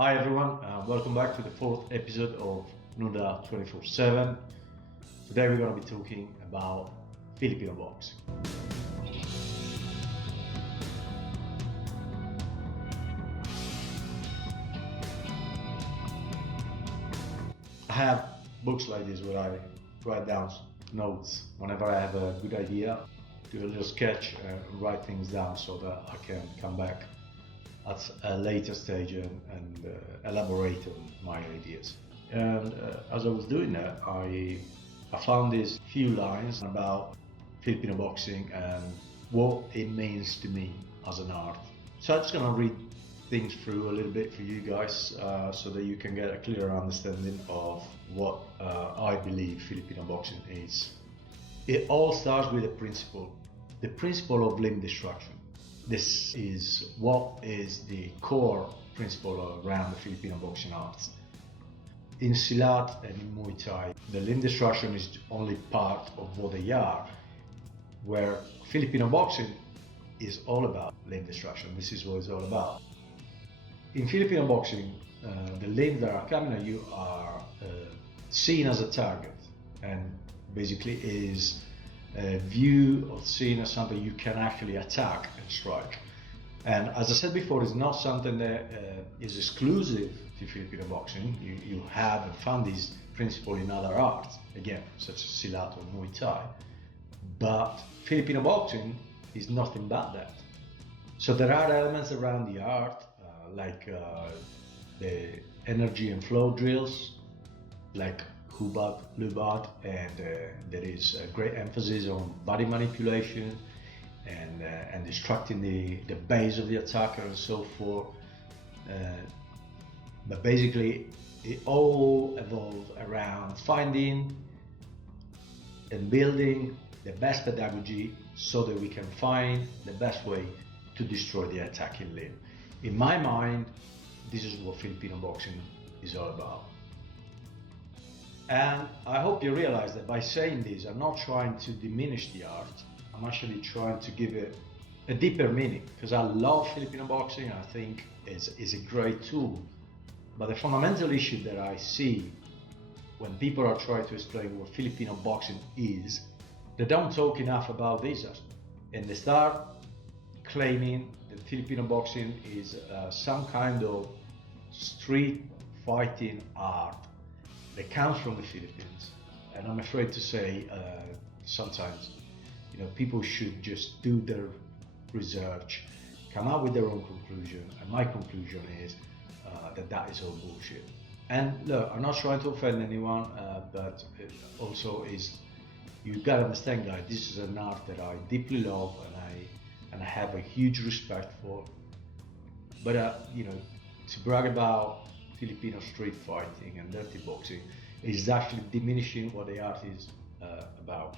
Hi everyone, welcome back to the fourth episode of NUDDA 24/7. Today we're going to be talking about Filipino boxing. I have books like this where I write down notes whenever I have a good idea, do a little sketch and write things down so that I can come back at a later stage and elaborate on my ideas. And as I was doing that, I found these few lines about Filipino boxing and what it means to me as an art. So I'm just gonna read things through a little bit for you guys so that you can get a clearer understanding of what I believe Filipino boxing is. It all starts with the principle of limb destruction. This is what is the core principle around the Filipino boxing arts. In Silat and in Muay Thai, the limb destruction is only part of what they are, where Filipino boxing is all about limb destruction. This is what it's all about. In Filipino boxing, the limbs that are coming at you are seen as a target and basically is view or seen as something you can actually attack and strike. And as I said before, it's not something that is exclusive to Filipino boxing. You have and found this principle in other arts, again, such as Silat or Muay Thai. But Filipino boxing is nothing but that. So there are elements around the art, like the energy and flow drills, like Hubud-Lubud, and there is a great emphasis on body manipulation and distracting the base of the attacker and so forth. But basically, it all evolves around finding and building the best pedagogy so that we can find the best way to destroy the attacking limb. In my mind, this is what Filipino boxing is all about. And I hope you realize that by saying this, I'm not trying to diminish the art. I'm actually trying to give it a deeper meaning, because I love Filipino boxing. I think it's a great tool. But the fundamental issue that I see when people are trying to explain what Filipino boxing is, they don't talk enough about this. And they start claiming that Filipino boxing is some kind of street fighting art that comes from the Philippines. And I'm afraid to say sometimes, people should just do their research, come up with their own conclusion. And my conclusion is that is all bullshit. And look, I'm not trying to offend anyone, but it also is, you've got to understand, guys, this is an art that I deeply love and I have a huge respect for. But to brag about Filipino street fighting and dirty boxing is actually diminishing what the art is about.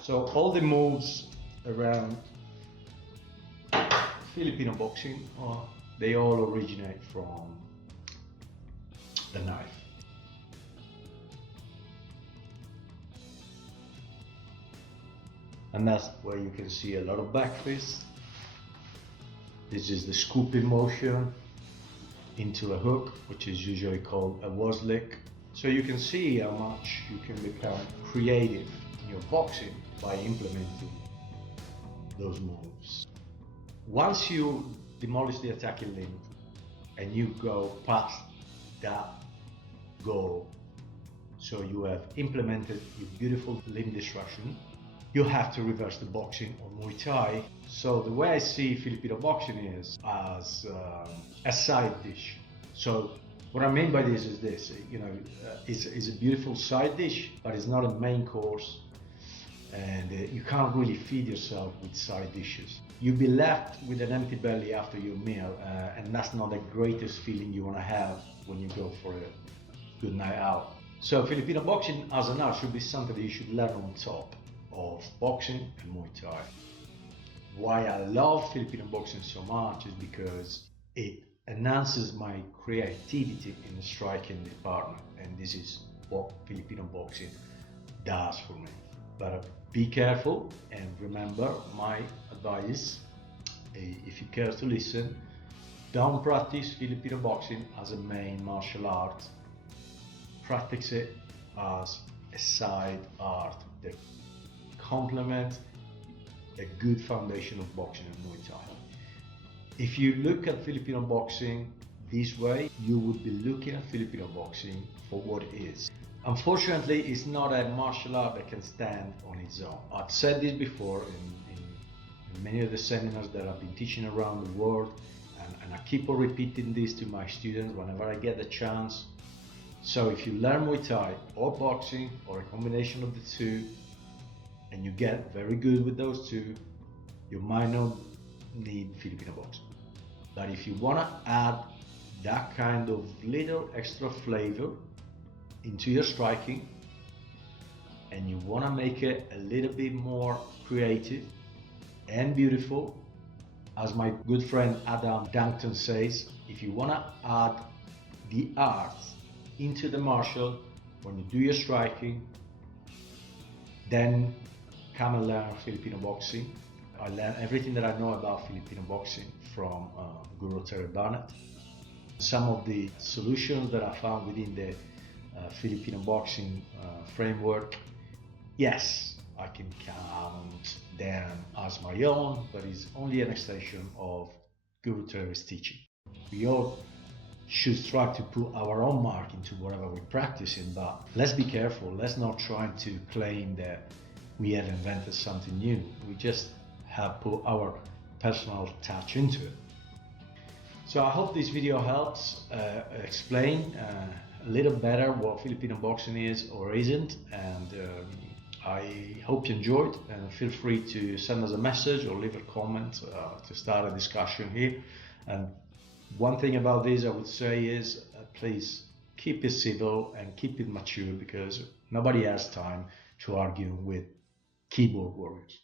So all the moves around Filipino boxing, they all originate from the knife. And that's where you can see a lot of backfists. This is the scooping motion into a hook, which is usually called a waslick. So you can see how much you can become creative in your boxing by implementing those moves. Once you demolish the attacking limb and you go past that goal, so you have implemented your beautiful limb destruction, you have to reverse the boxing or Muay Thai. So the way I see Filipino boxing is as a side dish. So what I mean by this is this, it's a beautiful side dish, but it's not a main course. And you can't really feed yourself with side dishes. You'll be left with an empty belly after your meal, and that's not the greatest feeling you want to have when you go for a good night out. So Filipino boxing as an art should be something that you should learn on top of boxing and Muay Thai. why I love Filipino boxing so much is because it enhances my creativity in the striking department, and this is what Filipino boxing does for me. But be careful and remember my advice, if you care to listen, don't practice Filipino boxing as a main martial art. Practice it as a side art that complements a good foundation of boxing and Muay Thai. If you look at Filipino boxing this way, you would be looking at Filipino boxing for what it is. Unfortunately, it's not a martial art that can stand on its own. I've said this before in many of the seminars that I've been teaching around the world, and I keep on repeating this to my students whenever I get the chance. So if you learn Muay Thai or boxing or a combination of the two, and you get very good with those two, you might not need Filipino boxing. But if you want to add that kind of little extra flavor into your striking, and you want to make it a little bit more creative and beautiful, as my good friend Adam Dankton says, if you want to add the art into the martial when you do your striking, then come and learn Filipino boxing. I learned everything that I know about Filipino boxing from Guru Terry Barnett. Some of the solutions that I found within the Filipino boxing framework, yes, I can count them as my own, but it's only an extension of Guru Terry's teaching. We all should strive to put our own mark into whatever we're practicing, but let's be careful. Let's not try to claim that we have invented something new. We just have put our personal touch into it. So I hope this video helps explain a little better what Filipino boxing is or isn't, and I hope you enjoyed, and feel free to send us a message or leave a comment to start a discussion here. And one thing about this I would say is please keep it civil and keep it mature, because nobody has time to argue with keyboard warriors.